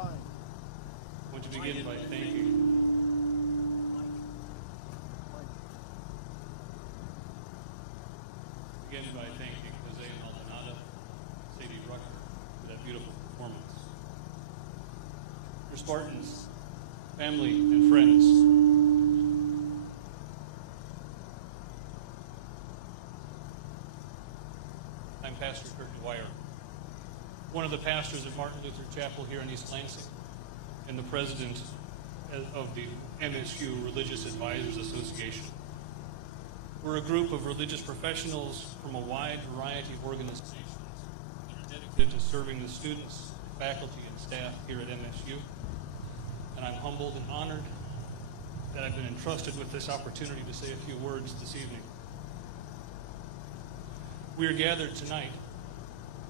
I want to begin by thanking Jose Maldonado, Sadie Rucker for that beautiful performance. For Spartans, family, and friends, I'm Pastor Kurt Dwyer, one of the pastors at Martin Luther Chapel here in East Lansing, and the president of the MSU Religious Advisors Association. We're a group of religious professionals from a wide variety of organizations that are dedicated to serving the students, faculty, and staff here at MSU. And I'm humbled and honored that I've been entrusted with this opportunity to say a few words this evening. We are gathered tonight,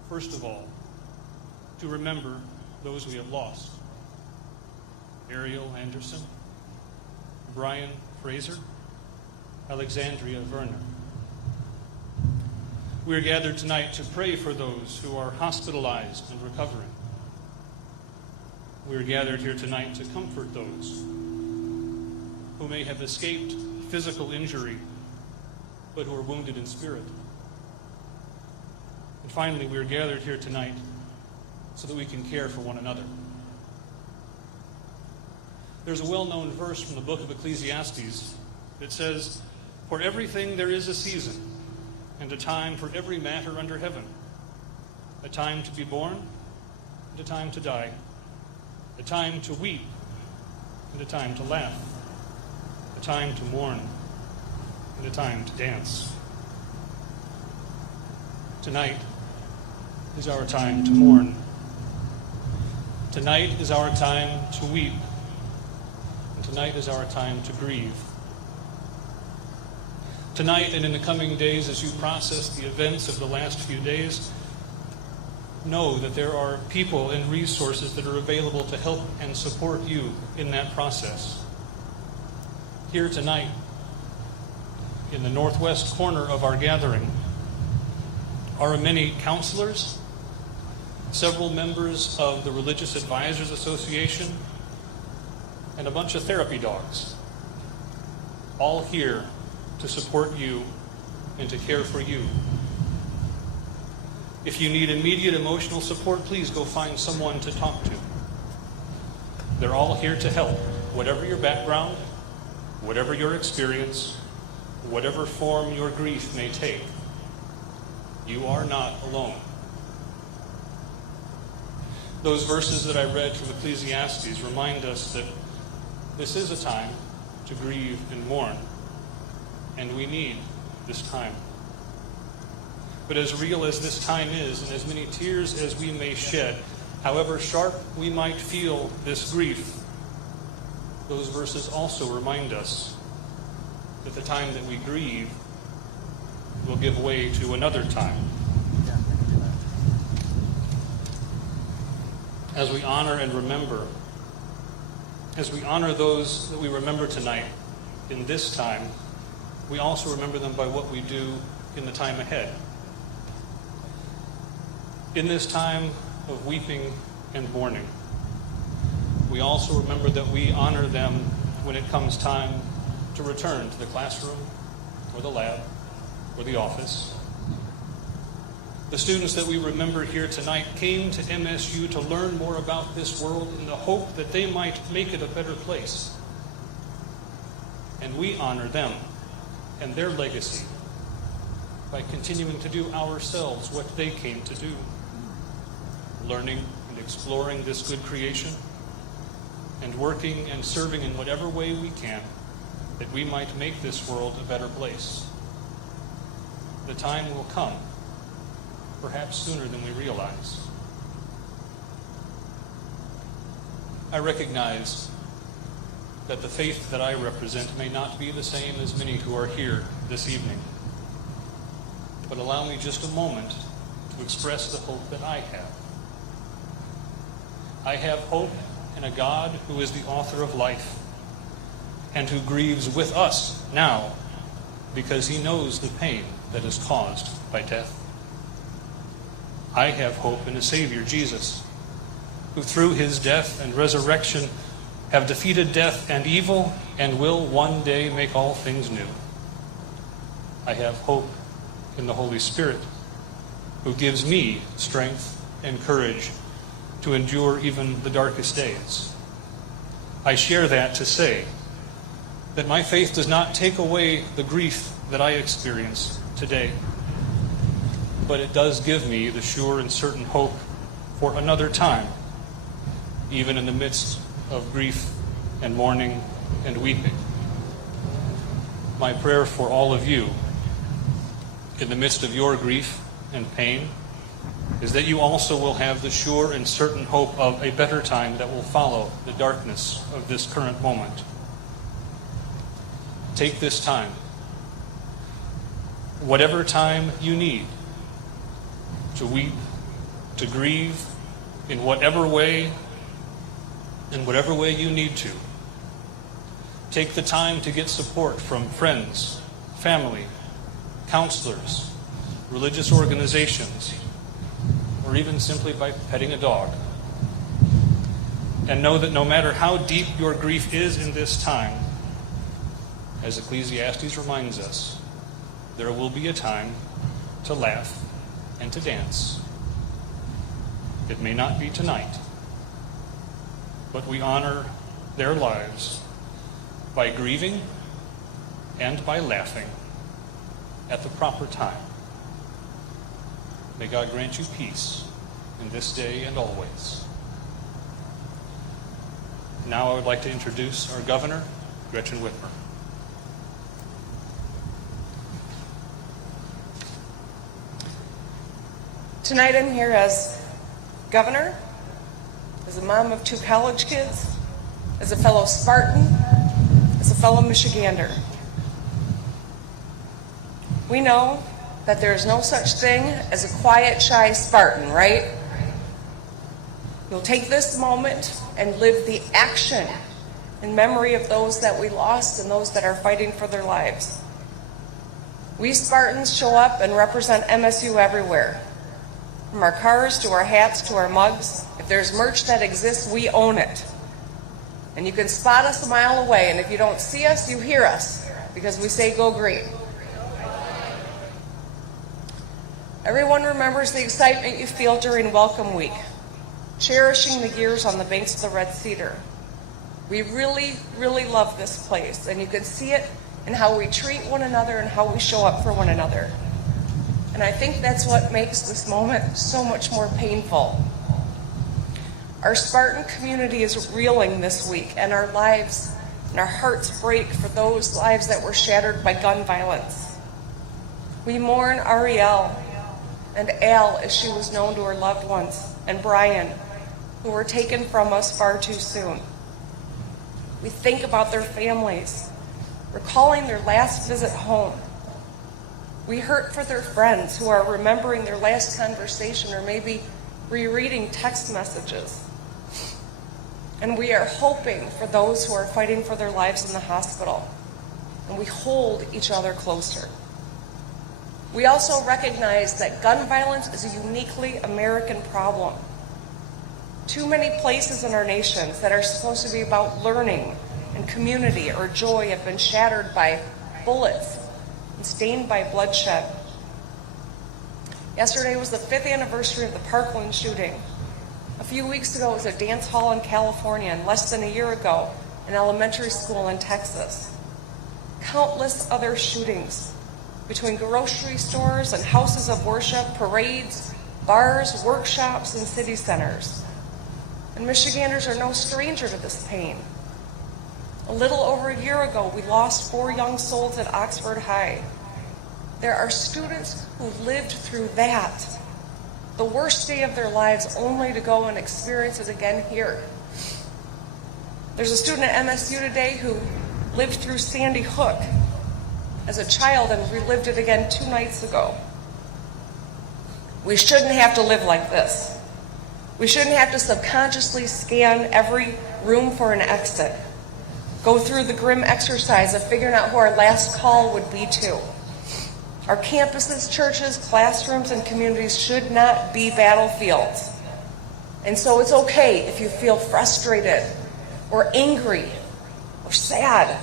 first of all, to remember those we have lost. Ariel Anderson, Brian Fraser, Alexandria Werner. We are gathered tonight to pray for those who are hospitalized and recovering. We are gathered here tonight to comfort those who may have escaped physical injury, but who are wounded in spirit. And finally, we are gathered here tonight so that we can care for one another. There's a well-known verse from the book of Ecclesiastes that says, "For everything there is a season, and a time for every matter under heaven, a time to be born, and a time to die, a time to weep, and a time to laugh, a time to mourn, and a time to dance." Tonight is our time to mourn. Tonight is our time to weep. Tonight is our time to grieve. Tonight and in the coming days, as you process the events of the last few days, know that there are people and resources that are available to help and support you in that process. Here tonight, in the northwest corner of our gathering, are many counselors, several members of the Religious Advisors Association, and a bunch of therapy dogs, all here to support you and to care for you. If you need immediate emotional support, please go find someone to talk to. They're all here to help, whatever your background, whatever your experience, whatever form your grief may take, you are not alone. Those verses that I read from Ecclesiastes remind us that this is a time to grieve and mourn, and we need this time. But as real as this time is, and as many tears as we may shed, however sharp we might feel this grief, those verses also remind us that the time that we grieve will give way to another time. As we honor and remember, as we honor those that we remember tonight in this time, we also remember them by what we do in the time ahead. In this time of weeping and mourning, we also remember that we honor them when it comes time to return to the classroom or the lab or the office. The students that we remember here tonight came to MSU to learn more about this world in the hope that they might make it a better place. And we honor them and their legacy by continuing to do ourselves what they came to do, learning and exploring this good creation, and working and serving in whatever way we can that we might make this world a better place. The time will come, perhaps sooner than we realize. I recognize that the faith that I represent may not be the same as many who are here this evening. But allow me just a moment to express the hope that I have. I have hope in a God who is the author of life and who grieves with us now because he knows the pain that is caused by death. I have hope in a Savior, Jesus, who through his death and resurrection have defeated death and evil and will one day make all things new. I have hope in the Holy Spirit, who gives me strength and courage to endure even the darkest days. I share that to say that my faith does not take away the grief that I experience today, but it does give me the sure and certain hope for another time, even in the midst of grief and mourning and weeping. My prayer for all of you in the midst of your grief and pain is that you also will have the sure and certain hope of a better time that will follow the darkness of this current moment. Take this time, whatever time you need, to weep, to grieve, in whatever way you need to. Take the time to get support from friends, family, counselors, religious organizations, or even simply by petting a dog. And know that no matter how deep your grief is in this time, as Ecclesiastes reminds us, there will be a time to laugh and to dance. It may not be tonight, but we honor their lives by grieving and by laughing at the proper time. May God grant you peace in this day and always. Now I would like to introduce our governor, Gretchen Whitmer. Tonight I'm here as governor, as a mom of 2 college kids, as a fellow Spartan, as a fellow Michigander. We know that there is no such thing as a quiet, shy Spartan, right? You'll take this moment and live the action in memory of those that we lost and those that are fighting for their lives. We Spartans show up and represent MSU everywhere. From our cars to our hats to our mugs. If there's merch that exists, we own it. And you can spot us a mile away, and if you don't see us, you hear us, because we say go green. Everyone remembers the excitement you feel during Welcome Week, cherishing the years on the banks of the Red Cedar. We really, really love this place, and you can see it in how we treat one another and how we show up for one another. And I think that's what makes this moment so much more painful. Our Spartan community is reeling this week, and our lives and our hearts break for those lives that were shattered by gun violence. We mourn Ariel and Al, as she was known to her loved ones, and Brian, who were taken from us far too soon. We think about their families, recalling their last visit home. We hurt for their friends who are remembering their last conversation or maybe rereading text messages. And we are hoping for those who are fighting for their lives in the hospital. And we hold each other closer. We also recognize that gun violence is a uniquely American problem. Too many places in our nations that are supposed to be about learning and community or joy have been shattered by bullets and stained by bloodshed. Yesterday was the 5th anniversary of the Parkland shooting. A few weeks ago, it was a dance hall in California, and less than a year ago, an elementary school in Texas. Countless other shootings between grocery stores and houses of worship, parades, bars, workshops, and city centers. And Michiganders are no stranger to this pain. A little over a year ago, we lost 4 young souls at Oxford High. There are students who lived through that, the worst day of their lives, only to go and experience it again here. There's a student at MSU today who lived through Sandy Hook as a child and relived it again 2 nights ago. We shouldn't have to live like this. We shouldn't have to subconsciously scan every room for an exit, go through the grim exercise of figuring out who our last call would be to. Our campuses, churches, classrooms, and communities should not be battlefields. And so it's okay if you feel frustrated or angry or sad,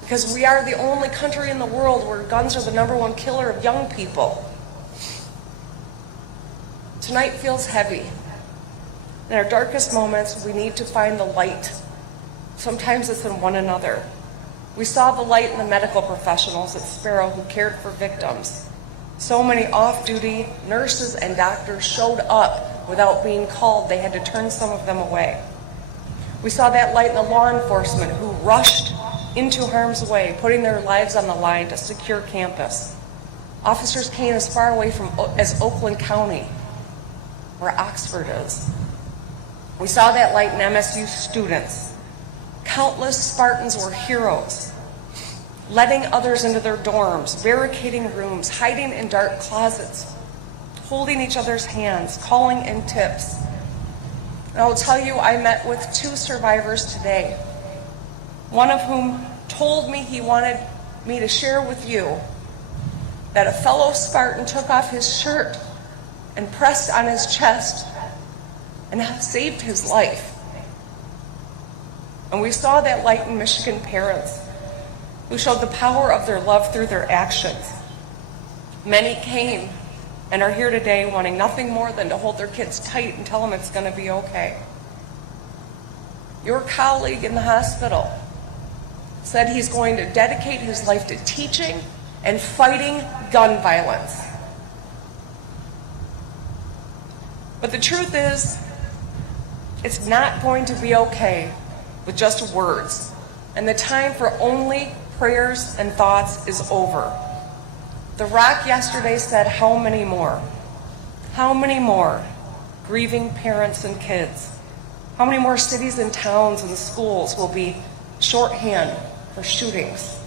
because we are the only country in the world where guns are the #1 killer of young people. Tonight feels heavy. In our darkest moments, we need to find the light. Sometimes it's in one another. We saw the light in the medical professionals at Sparrow who cared for victims. So many off-duty nurses and doctors showed up without being called. They had to turn some of them away. We saw that light in the law enforcement who rushed into harm's way, putting their lives on the line to secure campus. Officers came as far away as Oakland County, where Oxford is. We saw that light in MSU students. Countless Spartans were heroes, letting others into their dorms, barricading rooms, hiding in dark closets, holding each other's hands, calling in tips. And I will tell you, I met with 2 survivors today, one of whom told me he wanted me to share with you that a fellow Spartan took off his shirt and pressed on his chest and saved his life. And we saw that light in Michigan parents who showed the power of their love through their actions. Many came and are here today wanting nothing more than to hold their kids tight and tell them it's going to be okay. Your colleague in the hospital said he's going to dedicate his life to teaching and fighting gun violence. But the truth is, it's not going to be okay with just words, and the time for only prayers and thoughts is over. The Rock yesterday said, how many more? How many more grieving parents and kids? How many more cities and towns and schools will be shorthand for shootings?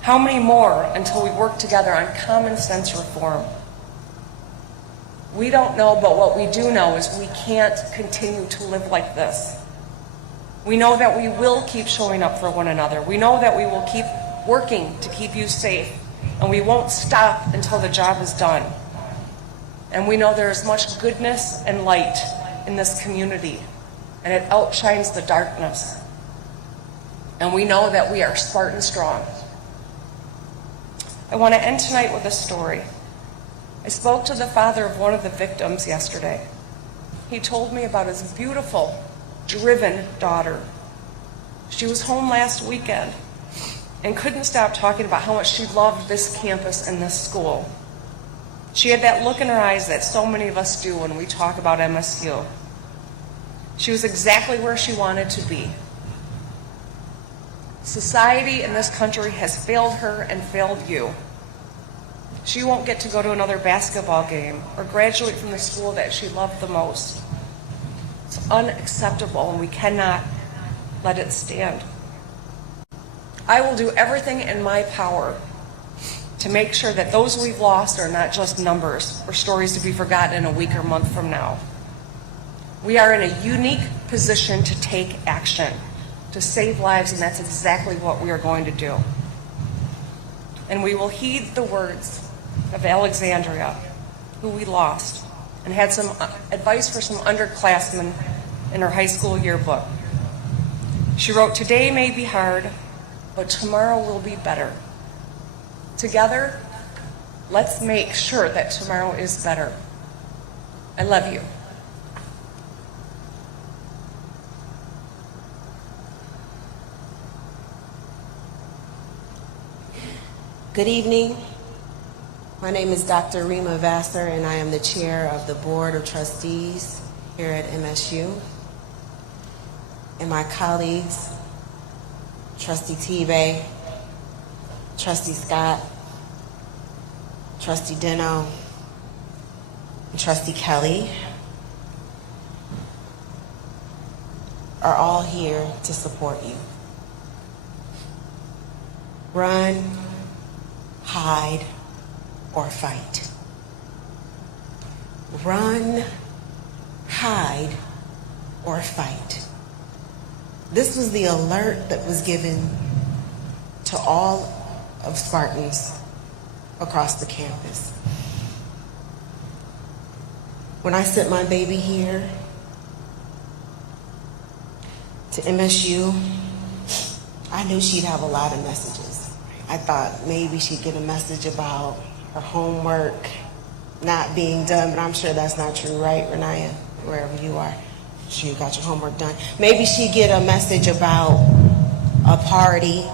How many more until we work together on common sense reform? We don't know, but what we do know is we can't continue to live like this. We know that we will keep showing up for one another. We know that we will keep working to keep you safe, and we won't stop until the job is done. And we know there is much goodness and light in this community, and it outshines the darkness. And we know that we are Spartan strong. I want to end tonight with a story. I spoke to the father of one of the victims yesterday. He told me about his beautiful, driven daughter. She was home last weekend and couldn't stop talking about how much she loved this campus and this school. She had that look in her eyes that so many of us do when we talk about MSU. She was exactly where she wanted to be. Society in this country has failed her and failed you. She won't get to go to another basketball game or graduate from the school that she loved the most. It's unacceptable, and we cannot let it stand. I will do everything in my power to make sure that those we've lost are not just numbers or stories to be forgotten in a week or month from now. We are in a unique position to take action, to save lives, and that's exactly what we are going to do. And we will heed the words of Alexandria, who we lost, and had some advice for some underclassmen in her high school yearbook. She wrote, "Today may be hard, but tomorrow will be better. Together, let's make sure that tomorrow is better. I love you." Good evening. My name is Dr. Rima Vassar, and I am the chair of the Board of Trustees here at MSU. And my colleagues, Trustee Tebay, Trustee Scott, Trustee Deno, and Trustee Kelly are all here to support you. Run, hide, or fight. Run, hide, or fight. This was the alert that was given to all of Spartans across the campus. When I sent my baby here to MSU, I knew she'd have a lot of messages. I thought maybe she'd get a message about her homework not being done, but I'm sure that's not true, right, Renaya? Wherever you are, I'm sure you got your homework done. Maybe she'd get a message about a party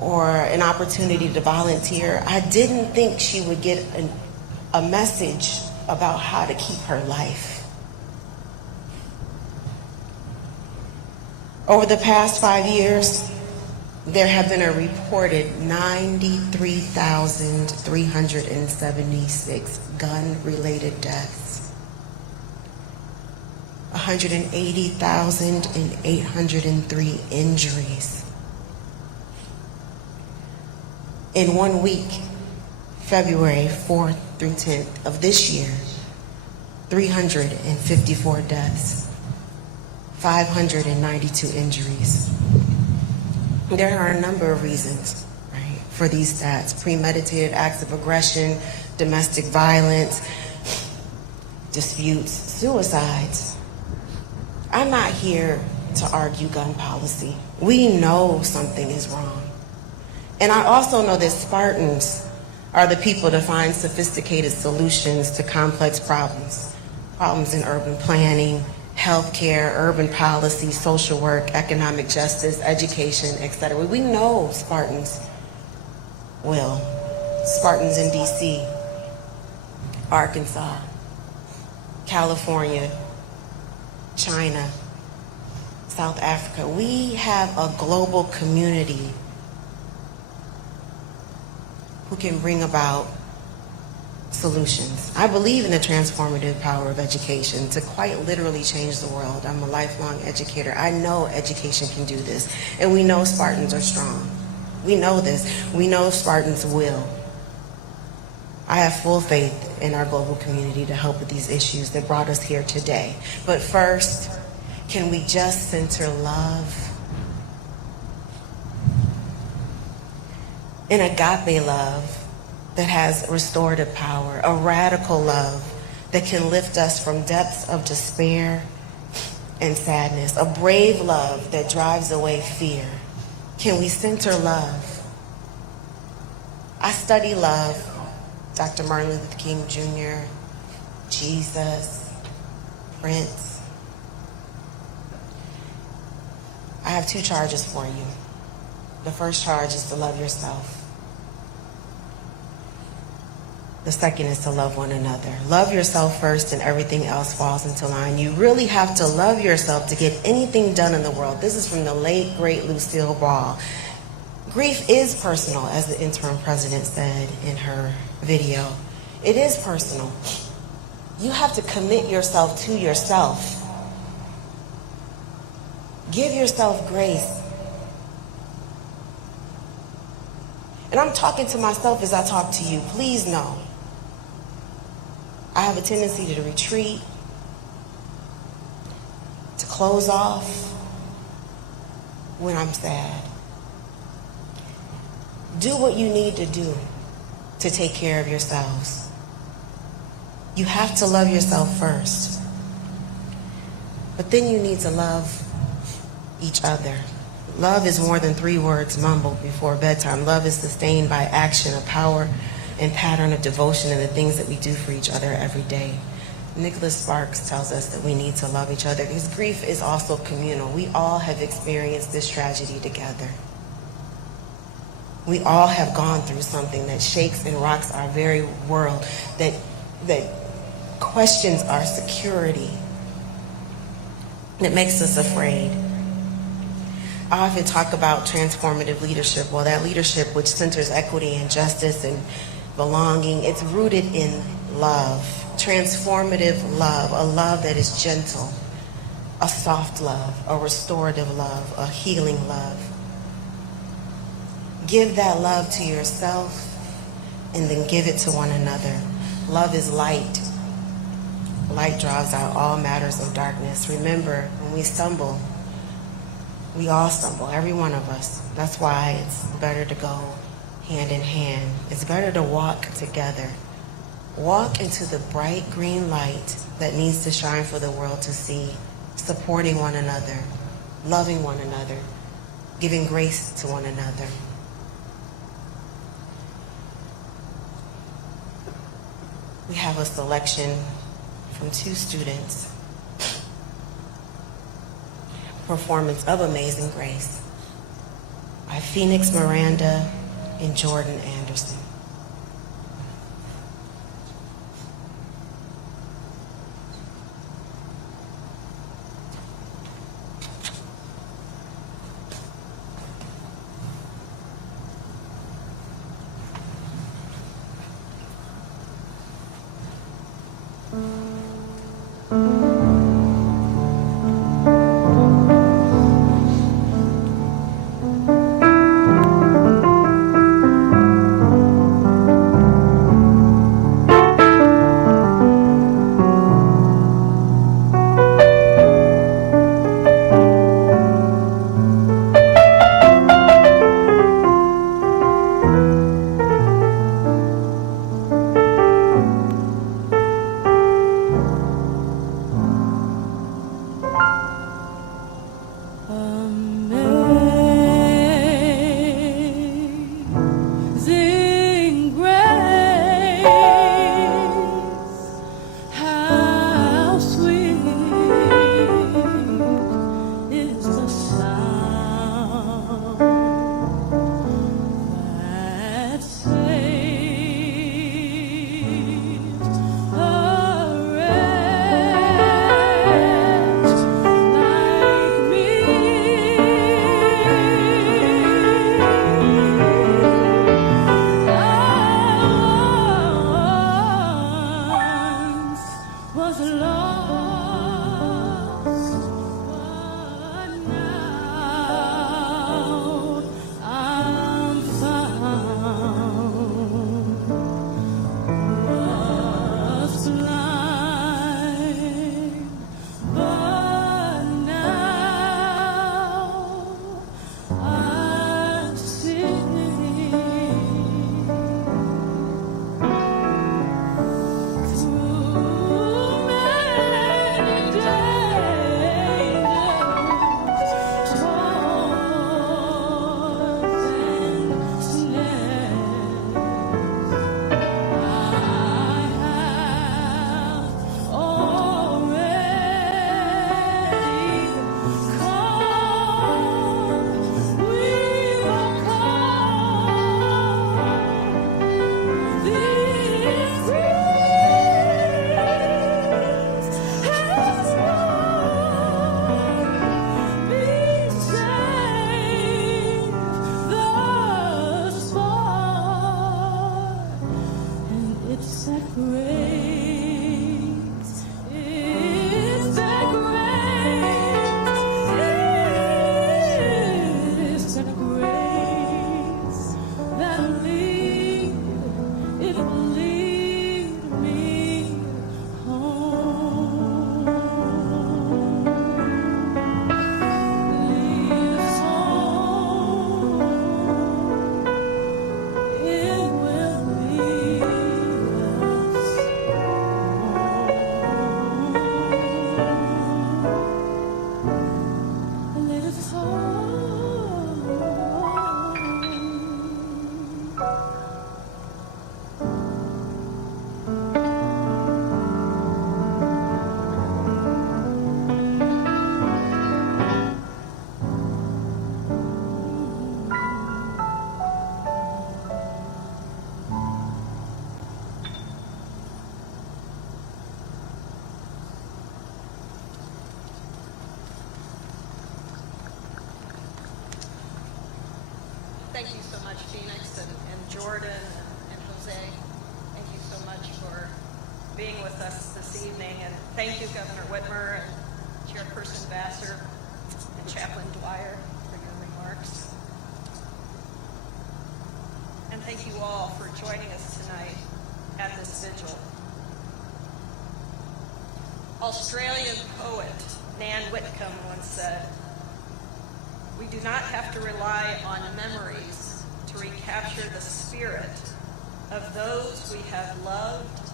or an opportunity to volunteer. I didn't think she would get a message about how to keep her life. Over the past 5 years, there have been a reported 93,376 gun-related deaths, 180,803 injuries. In 1 week, February 4th through 10th of this year, 354 deaths, 592 injuries. There are a number of reasons, right, for these stats: premeditated acts of aggression, domestic violence, disputes, suicides. I'm not here to argue gun policy. We know something is wrong. And I also know that Spartans are the people to find sophisticated solutions to complex problems. Problems in urban planning, healthcare, urban policy, social work, economic justice, education, etc. We know Spartans will. Spartans in DC, Arkansas, California, China, South Africa. We have a global community who can bring about solutions. I believe in the transformative power of education to quite literally change the world. I'm a lifelong educator. I know education can do this. And we know Spartans are strong. We know this. We know Spartans will. I have full faith in our global community to help with these issues that brought us here today. But first, can we just center love? An agape love that has restorative power, a radical love that can lift us from depths of despair and sadness, a brave love that drives away fear. Can we center love? I study love. Dr. Martin Luther King Jr., Jesus, Prince. I have 2 charges for you. The first charge is to love yourself. The second is to love one another. Love yourself first and everything else falls into line. You really have to love yourself to get anything done in the world. This is from the late, great Lucille Ball. Grief is personal, as the interim president said in her video. It is personal. You have to commit yourself to yourself. Give yourself grace. And I'm talking to myself as I talk to you. Please know, I have a tendency to retreat, to close off when I'm sad. Do what you need to do to take care of yourselves. You have to love yourself first. But then you need to love each other. Love is more than 3 words mumbled before bedtime. Love is sustained by action, a power and pattern of devotion in the things that we do for each other every day. Nicholas Sparks tells us that we need to love each other because grief is also communal. We all have experienced this tragedy together. We all have gone through something that shakes and rocks our very world, that questions our security, that makes us afraid. I often talk about transformative leadership. Well, that leadership which centers equity and justice and belonging, it's rooted in love, transformative love, a love that is gentle, a soft love, a restorative love, a healing love. Give that love to yourself and then give it to one another. Love is light. Light drives out all matters of darkness. Remember, when we stumble, we all stumble, every one of us. That's why it's better to go hand in hand. It's better to walk together. Walk into the bright green light that needs to shine for the world to see, supporting one another, loving one another, giving grace to one another. We have a selection from 2 students. Performance of Amazing Grace by Phoenix Miranda and Jordan Anderson. Thank you so much, Phoenix and Jordan and Jose. Thank you so much for being with us this evening. And thank you, Governor Whitmer and Chairperson Vassar and Chaplain Dwyer for your remarks. And thank you all for joining us tonight at this vigil. Australian poet Nan Whitcomb once said, "We do not have to rely on memories to recapture the spirit of those we have loved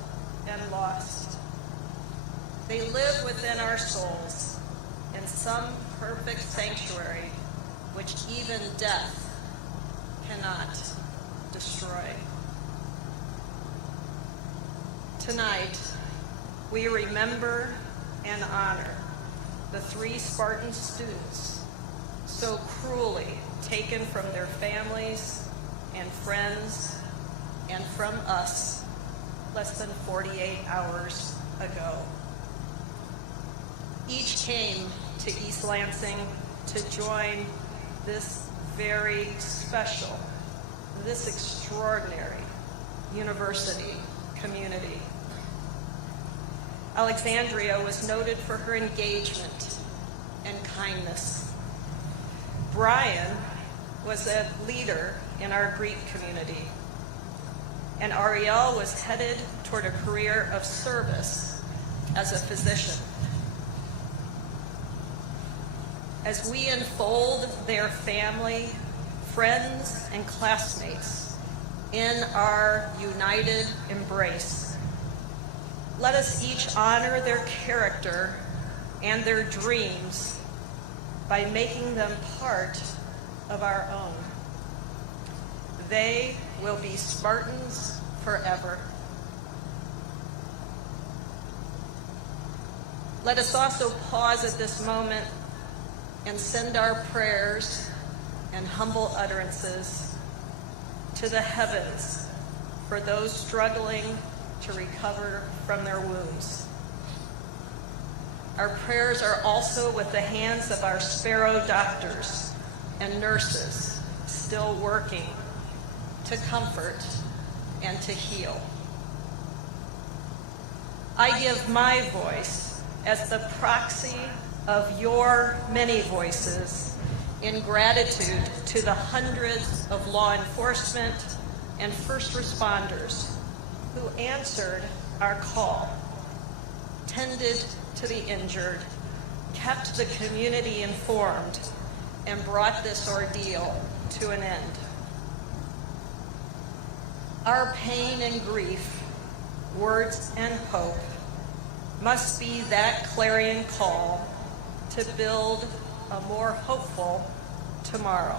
and lost. They live within our souls in some perfect sanctuary which even death cannot destroy." Tonight, we remember and honor the 3 Spartan students so cruelly taken from their families and friends and from us less than 48 hours ago. Each came to East Lansing to join this very special, this extraordinary university community. Alexandria was noted for her engagement and kindness. Brian was a leader in our Greek community, and Ariel was headed toward a career of service as a physician. As we enfold their family, friends, and classmates in our united embrace, let us each honor their character and their dreams by making them part of our own. They will be Spartans forever. Let us also pause at this moment and send our prayers and humble utterances to the heavens for those struggling to recover from their wounds. Our prayers are also with the hands of our sparrow doctors and nurses still working to comfort and to heal. I give my voice as the proxy of your many voices in gratitude to the hundreds of law enforcement and first responders who answered our call, tended to the injured, kept the community informed, and brought this ordeal to an end. Our pain and grief, words and hope must be that clarion call to build a more hopeful tomorrow.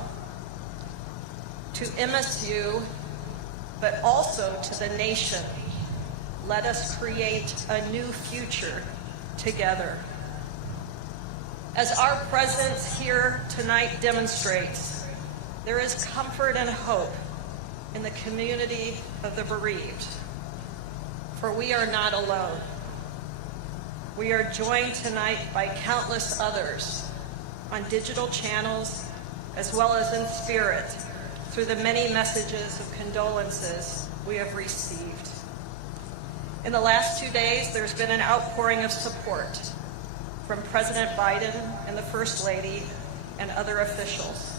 To MSU, but also to the nation, let us create a new future together. As our presence here tonight demonstrates, there is comfort and hope in the community of the bereaved, for we are not alone. We are joined tonight by countless others on digital channels, as well as in spirit, through the many messages of condolences we have received. In the last 2 days, there's been an outpouring of support from President Biden and the First Lady and other officials,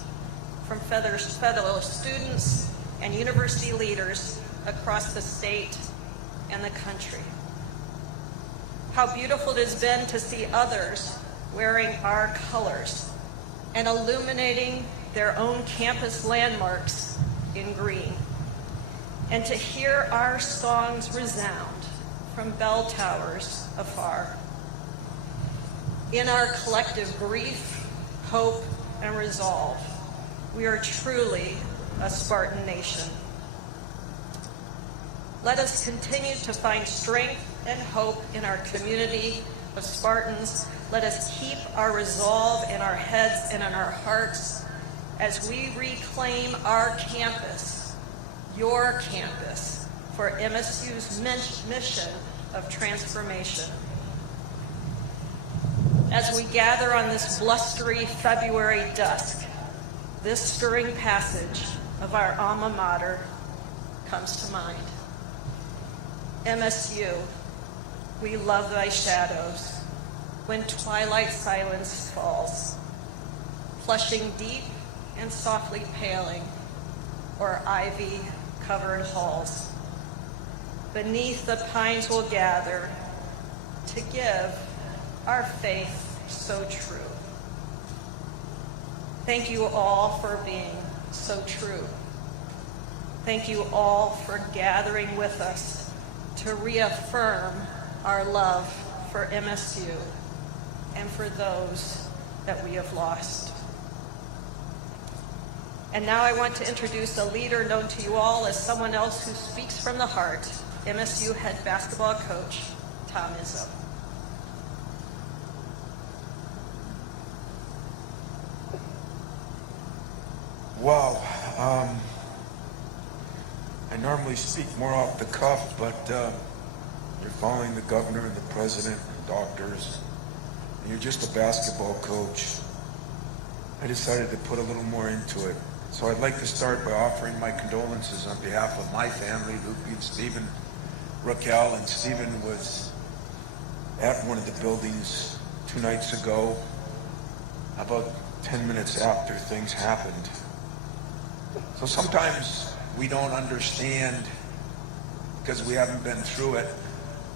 from fellow students and university leaders across the state and the country. How beautiful it has been to see others wearing our colors and illuminating their own campus landmarks in green, and to hear our songs resound from bell towers afar. In our collective grief, hope, and resolve, we are truly a Spartan nation. Let us continue to find strength and hope in our community of Spartans. Let us keep our resolve in our heads and in our hearts as we reclaim our campus, your campus, for MSU's mission of transformation. As we gather on this blustery February dusk, this stirring passage of our alma mater comes to mind. MSU, we love thy shadows when twilight silence falls, flushing deep and softly paling o'er ivy-covered halls. Beneath the pines we'll gather to give our faith so true. Thank you all for being so true. Thank you all for gathering with us to reaffirm our love for MSU and for those that we have lost. And now I want to introduce a leader known to you all as someone else who speaks from the heart, MSU head basketball coach, Tom Izzo. Wow. I normally speak more off the cuff, but you're following the governor and the president and doctors, and you're just a basketball coach. I decided to put a little more into it. So I'd like to start by offering my condolences on behalf of my family, Lupe and Stephen Raquel. And Stephen was at one of the buildings 2 nights ago, about 10 minutes after things happened. So sometimes we don't understand because we haven't been through it.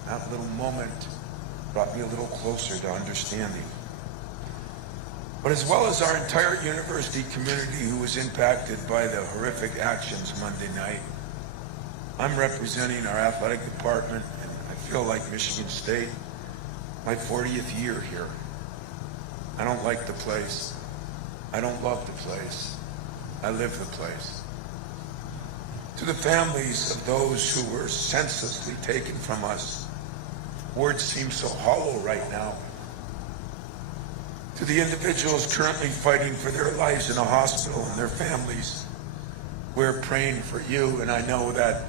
That little moment brought me a little closer to understanding. But as well as our entire university community who was impacted by the horrific actions Monday night, I'm representing our athletic department, and I feel like Michigan State, my 40th year here. I don't like the place. I don't love the place. I live the place. To the families of those who were senselessly taken from us, words seem so hollow right now. To the individuals currently fighting for their lives in a hospital and their families, we're praying for you, and I know that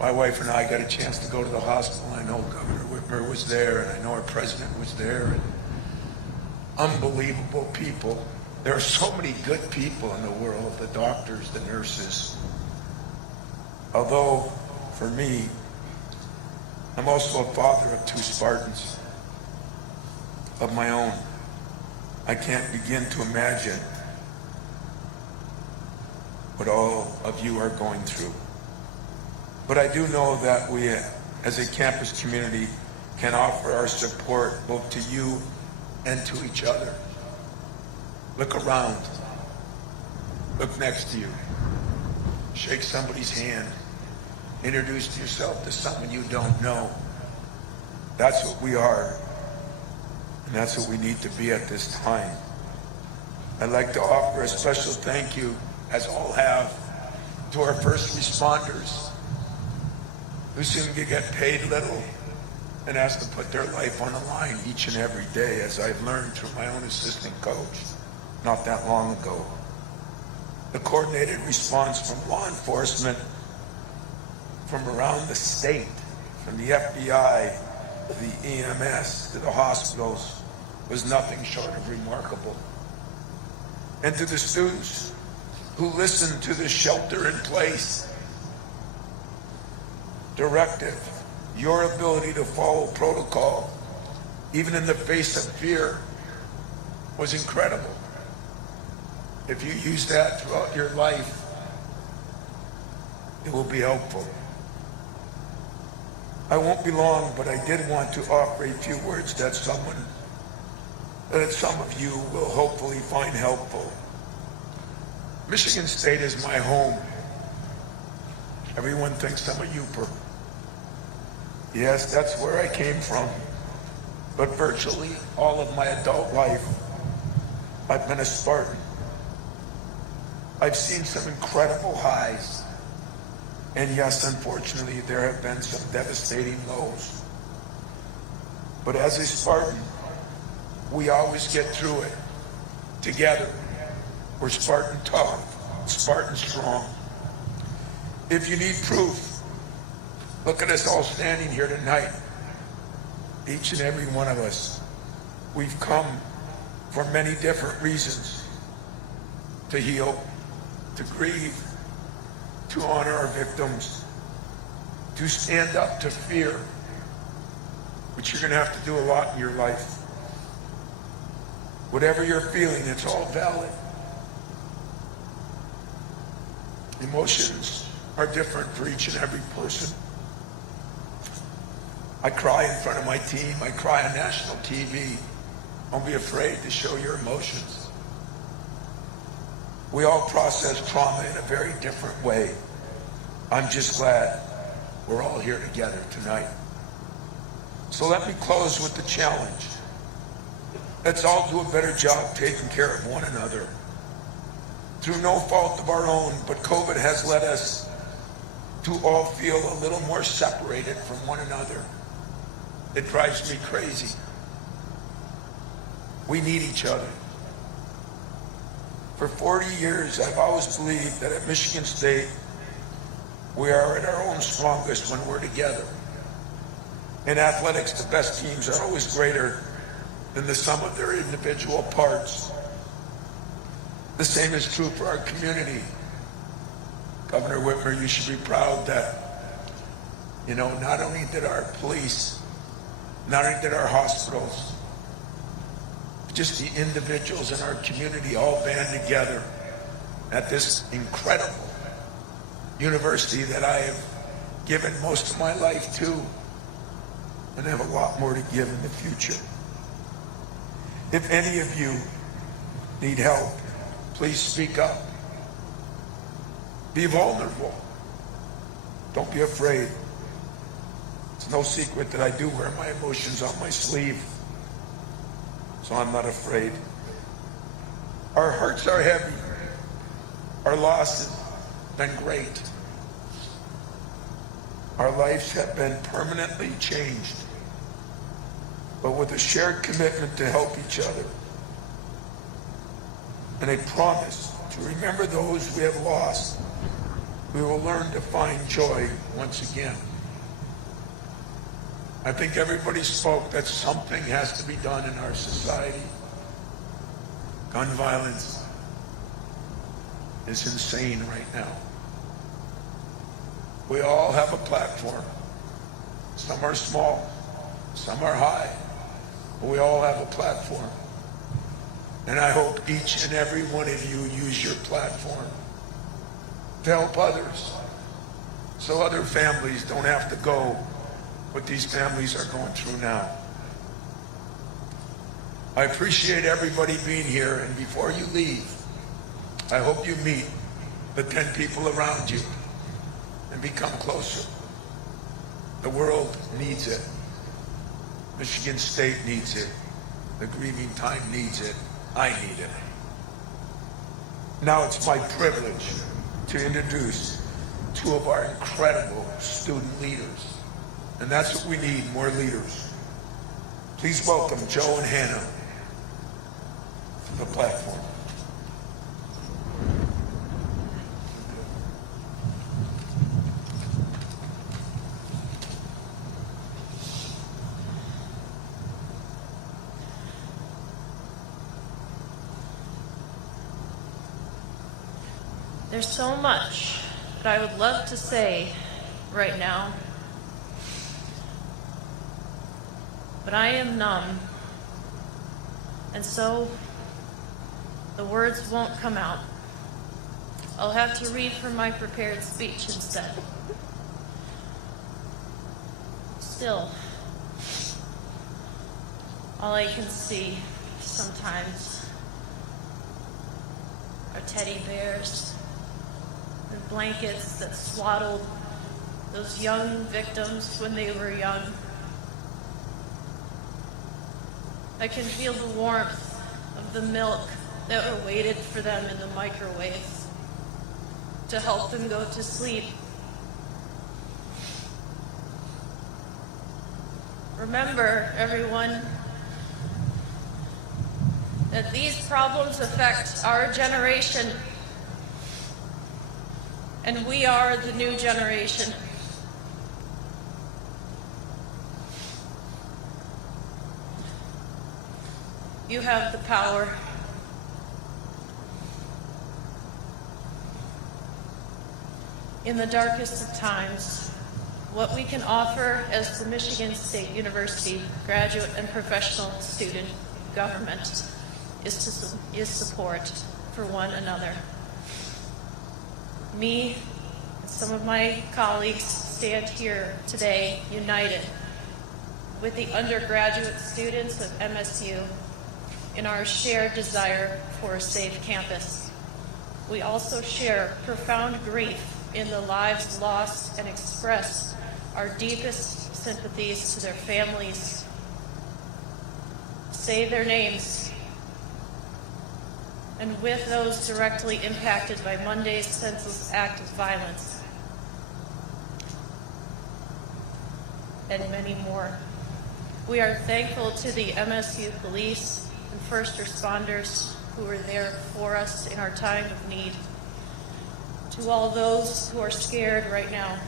my wife and I got a chance to go to the hospital. I know Governor Whitmer was there, and I know our president was there, and unbelievable people. There are so many good people in the world, the doctors, the nurses. Although, for me, I'm also a father of 2 Spartans of my own. I can't begin to imagine what all of you are going through. But I do know that we, as a campus community, can offer our support both to you and to each other. Look around. Look next to you. Shake somebody's hand. Introduce yourself to someone you don't know. That's what we are. And that's what we need to be at this time. I'd like to offer a special thank you, as all have, to our first responders who seem to get paid little and asked to put their life on the line each and every day, as I've learned through my own assistant coach not that long ago. The coordinated response from law enforcement from around the state, from the FBI, the EMS, to the hospitals, was nothing short of remarkable. And to the students who listened to the shelter-in-place directive, your ability to follow protocol, even in the face of fear, was incredible. If you use that throughout your life, it will be helpful. I won't be long, but I did want to offer a few words that some of you will hopefully find helpful. Michigan State is my home. Everyone thinks I'm a Youper. Yes, that's where I came from. But virtually all of my adult life, I've been a Spartan. I've seen some incredible highs. And yes, unfortunately, there have been some devastating lows. But as a Spartan, we always get through it together. We're Spartan tough, Spartan strong. If you need proof, look at us all standing here tonight. Each and every one of us. We've come for many different reasons to heal, to grieve, to honor our victims, to stand up to fear, which you're going to have to do a lot in your life. Whatever you're feeling, it's all valid. Emotions are different for each and every person. I cry in front of my team. I cry on national TV. Don't be afraid to show your emotions. We all process trauma in a very different way. I'm just glad we're all here together tonight. So let me close with the challenge. Let's all do a better job taking care of one another. Through no fault of our own, but COVID has led us to all feel a little more separated from one another. It drives me crazy. We need each other. For 40 years, I've always believed that at Michigan State, we are at our own strongest when we're together. In athletics, the best teams are always greater than the sum of their individual parts. The same is true for our community. Governor Whitmer, you should be proud that, not only did our police, not only did our hospitals, just the individuals in our community all band together at this incredible university that I have given most of my life to and have a lot more to give in the future. If any of you need help, please speak up. Be vulnerable. Don't be afraid. It's no secret that I do wear my emotions on my sleeve, so I'm not afraid. Our hearts are heavy. Our loss has been great. Our lives have been permanently changed. But with a shared commitment to help each other and a promise to remember those we have lost, we will learn to find joy once again. I think everybody spoke that something has to be done in our society. Gun violence is insane right now. We all have a platform. Some are small, some are high, but we all have a platform. And I hope each and every one of you use your platform to help others, so other families don't have to go what these families are going through now. I appreciate everybody being here, and before you leave, I hope you meet the 10 people around you and become closer. The world needs it. Michigan State needs it. The grieving time needs it. I need it. Now it's my privilege to introduce two of our incredible student leaders. And that's what we need, more leaders. Please welcome Joe and Hannah to the platform. There's so much that I would love to say right now, but I am numb, and so the words won't come out. I'll have to read from my prepared speech instead. Still, all I can see sometimes are teddy bears and blankets that swaddled those young victims when they were young. I can feel the warmth of the milk that waited for them in the microwave to help them go to sleep. Remember, everyone, that these problems affect our generation, and we are the new generation. You have the power. in the darkest of times, what we can offer as the Michigan State University graduate and professional student government is support for one another. Me and some of my colleagues stand here today united with the undergraduate students of MSU in our shared desire for a safe campus. We also share profound grief in the lives lost and express our deepest sympathies to their families. Say their names. And with those directly impacted by Monday's senseless act of violence, and many more. We are thankful to the MSU police and first responders who were there for us in our time of need. To all those who are scared right now,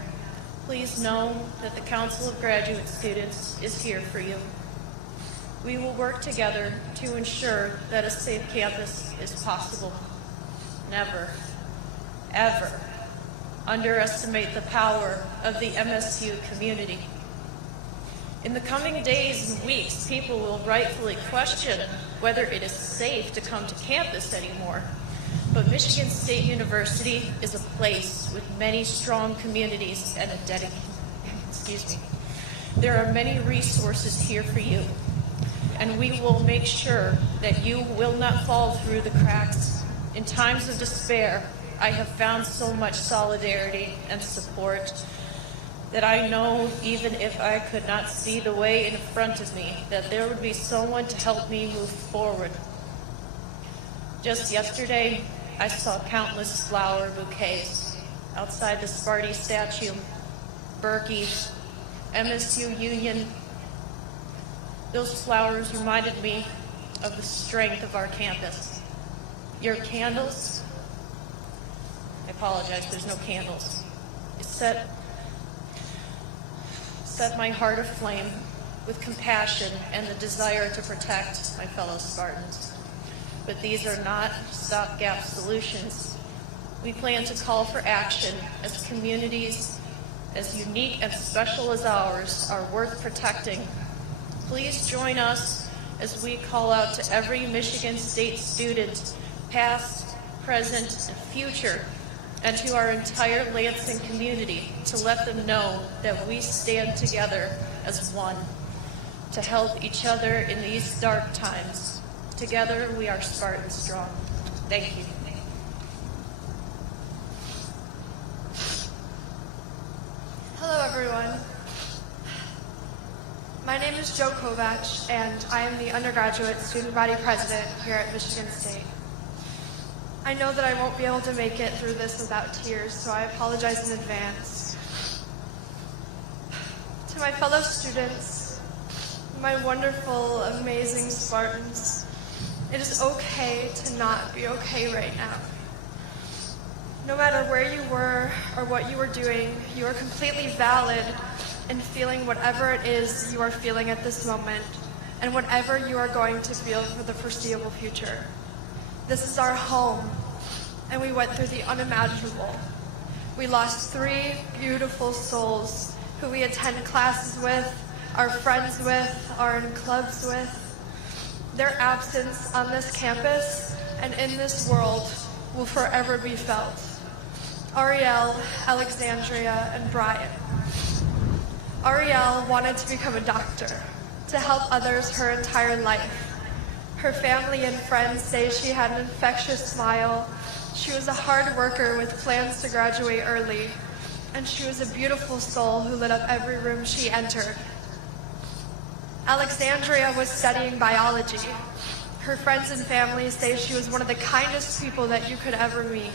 please know that the Council of Graduate Students is here for you. We will work together to ensure that a safe campus is possible. Never, ever underestimate the power of the MSU community. In the coming days and weeks, people will rightfully question whether it is safe to come to campus anymore. But Michigan State University is a place with many strong communities and a There are many resources here for you, and we will make sure that you will not fall through the cracks. In times of despair, I have found so much solidarity and support that I know even if I could not see the way in front of me, that there would be someone to help me move forward. Just yesterday, I saw countless flower bouquets outside the Sparty statue, Berkey, MSU Union. Those flowers reminded me of the strength of our campus. Your candles, I apologize, there's no candles. It set my heart aflame with compassion and the desire to protect my fellow Spartans. But these are not stopgap solutions. We plan to call for action as communities as unique and special as ours are worth protecting. Please join us as we call out to every Michigan State student, past, present, and future, and to our entire Lansing community to let them know that we stand together as one to help each other in these dark times. Together we are Spartan strong. Thank you. Hello everyone. My name is Joe Kovach, and I am the undergraduate student body president here at Michigan State. I know that I won't be able to make it through this without tears, so I apologize in advance. To my fellow students, my wonderful, amazing Spartans, it is okay to not be okay right now. No matter where you were or what you were doing, you are completely valid in feeling whatever it is you are feeling at this moment and whatever you are going to feel for the foreseeable future. This is our home, and we went through the unimaginable. We lost 3 beautiful souls who we attend classes with, are friends with, are in clubs with. Their absence on this campus and in this world will forever be felt. Ariel, Alexandria, and Brian. Ariel wanted to become a doctor, to help others her entire life. Her family and friends say she had an infectious smile. She was a hard worker with plans to graduate early, and she was a beautiful soul who lit up every room she entered. Alexandria was studying biology. Her friends and family say she was one of the kindest people that you could ever meet.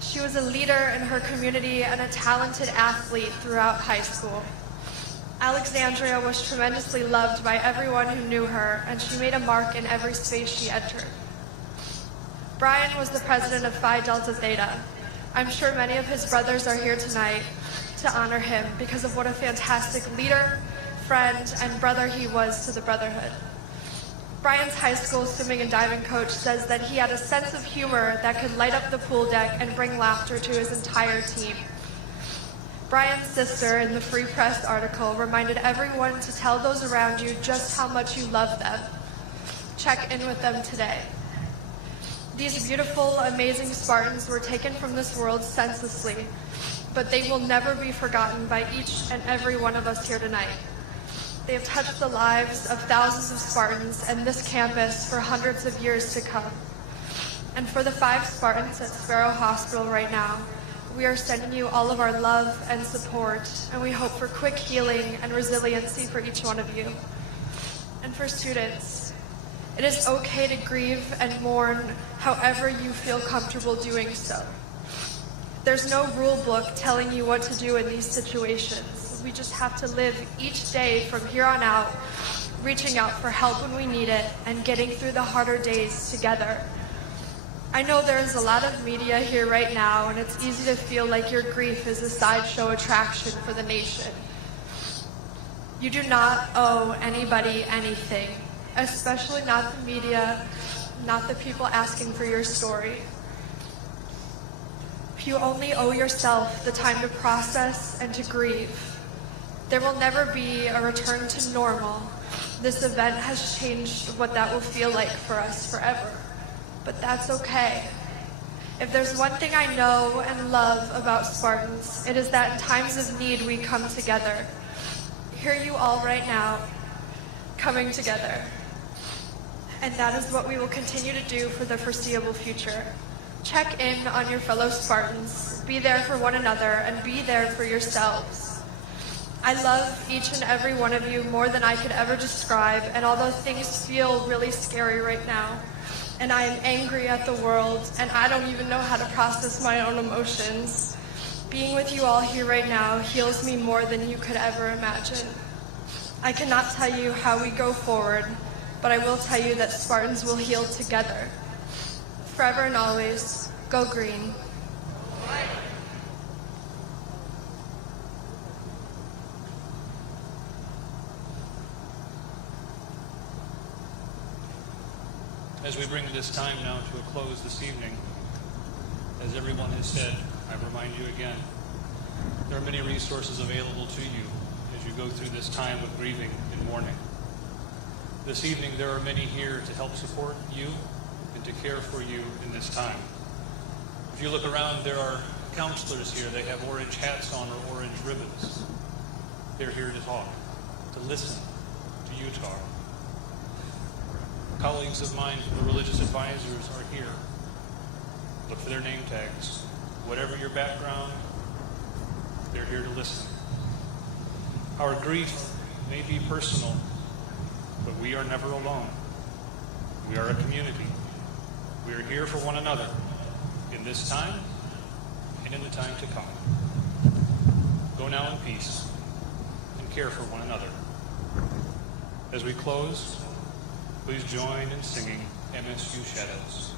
She was a leader in her community and a talented athlete throughout high school. Alexandria was tremendously loved by everyone who knew her, and she made a mark in every space she entered. Brian was the president of Phi Delta Theta. I'm sure many of his brothers are here tonight to honor him because of what a fantastic leader, friend, and brother he was to the brotherhood. Brian's high school swimming and diving coach says that he had a sense of humor that could light up the pool deck and bring laughter to his entire team. Brian's sister in the Free Press article reminded everyone to tell those around you just how much you love them. Check in with them today. These beautiful, amazing Spartans were taken from this world senselessly, but they will never be forgotten by each and every one of us here tonight. They have touched the lives of thousands of Spartans and this campus for hundreds of years to come. And for the 5 Spartans at Sparrow Hospital right now, we are sending you all of our love and support, and we hope for quick healing and resiliency for each one of you. And for students, it is okay to grieve and mourn however you feel comfortable doing so. There's no rule book telling you what to do in these situations. We just have to live each day from here on out, reaching out for help when we need it and getting through the harder days together. I know there's a lot of media here right now, and it's easy to feel like your grief is a sideshow attraction for the nation. You do not owe anybody anything, especially not the media, not the people asking for your story. You only owe yourself the time to process and to grieve. There will never be a return to normal. This event has changed what that will feel like for us forever. But that's okay. If there's one thing I know and love about Spartans, it is that in times of need we come together. Hear you all right now, coming together. And that is what we will continue to do for the foreseeable future. Check in on your fellow Spartans, be there for one another, and be there for yourselves. I love each and every one of you more than I could ever describe, and although things feel really scary right now, and I am angry at the world, and I don't even know how to process my own emotions, being with you all here right now heals me more than you could ever imagine. I cannot tell you how we go forward, but I will tell you that Spartans will heal together. Forever and always, go green. As we bring this time now to a close this evening, as everyone has said, I remind you again, there are many resources available to you as you go through this time of grieving and mourning. This evening, there are many here to help support you and to care for you in this time. If you look around, there are counselors here. They have orange hats on or orange ribbons. They're here to talk, to listen to you talk. Colleagues of mine from the religious advisors are here. Look for their name tags. Whatever your background, they're here to listen. Our grief may be personal, but we are never alone. We are a community. We are here for one another in this time and in the time to come. Go now in peace and care for one another. As we close, please join in singing MSU Shadows.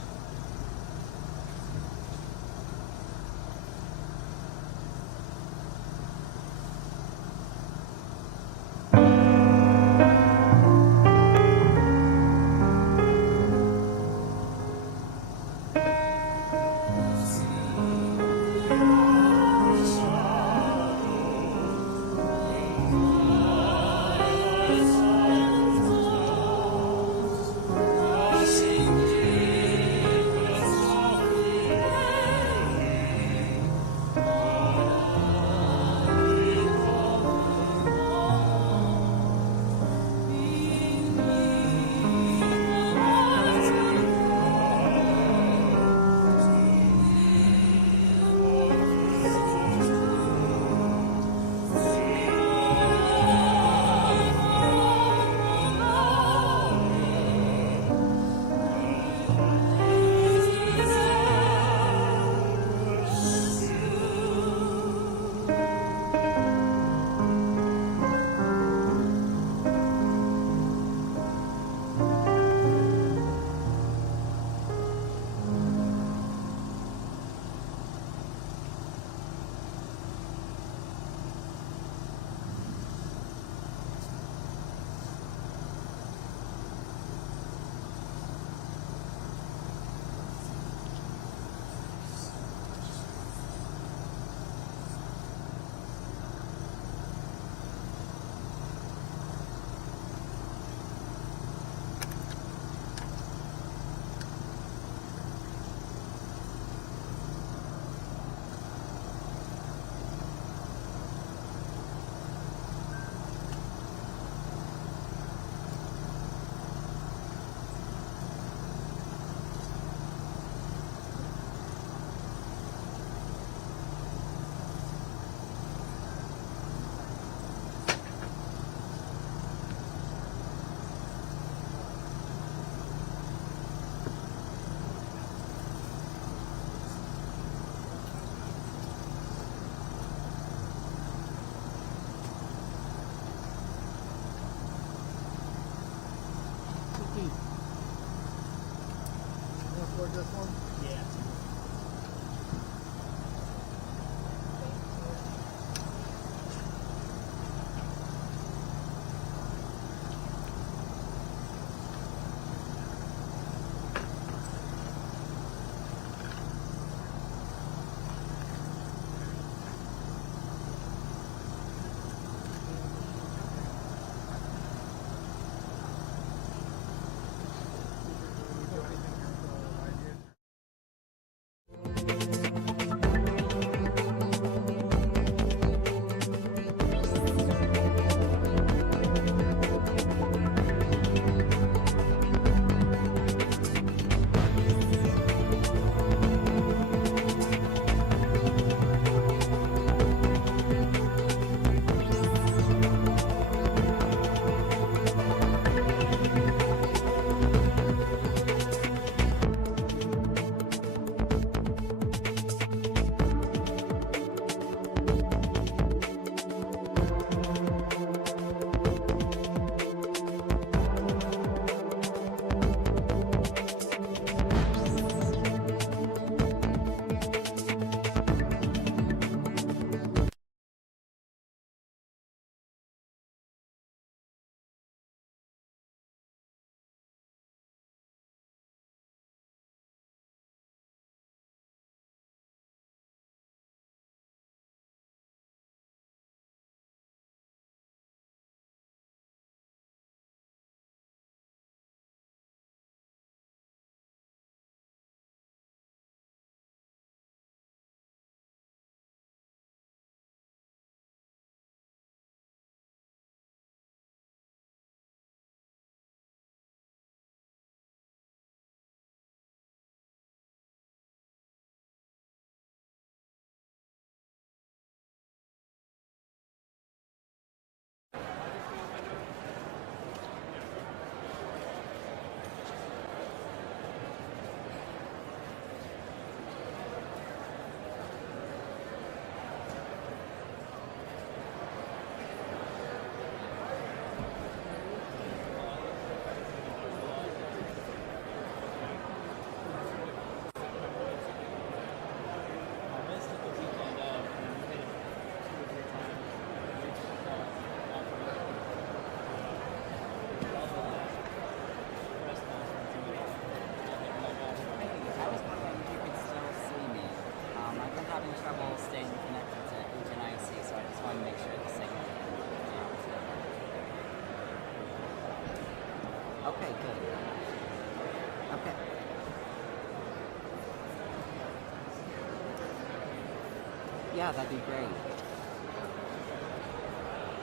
Yeah, that'd be great.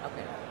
Okay.